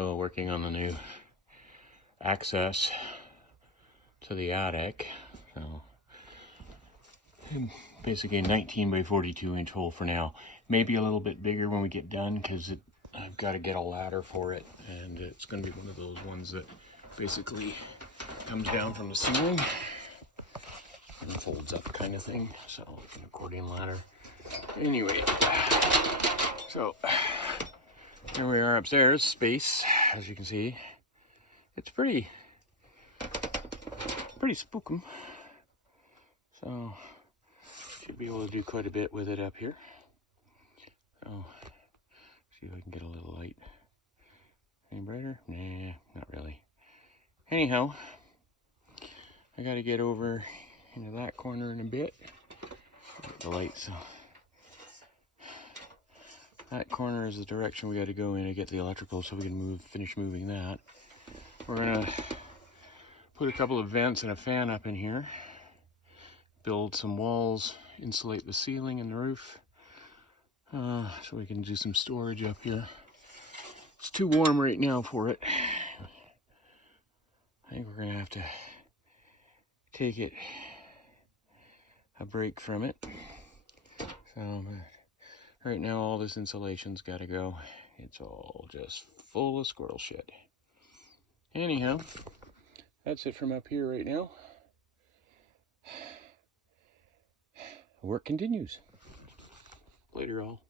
Still working on the new access to the attic. So basically a 19 by 42 inch hole for now. Maybe a little bit bigger when we get done, because I've got to get a ladder for it, and it's going to be one of those ones that basically comes down from the ceiling and folds up kind of thing. So an accordion ladder. Anyway, so here we are upstairs. Space, as you can see, it's pretty spookum. So should be able to do quite a bit with it up here. So see if I can get a little light. Any brighter? Nah, not really. Anyhow, I got to get over into that corner in a bit. Get the light. So that corner is the direction we got to go in to get the electrical, so we can finish moving that. We're gonna put a couple of vents and a fan up in here, build some walls, insulate the ceiling and the roof, so we can do some storage up here. It's too warm right now for it. I think we're gonna have to take it a break from it. So right now all this insulation's got to go. It's all just full of squirrel shit. Anyhow, that's it from up here right now. Work continues. Later all.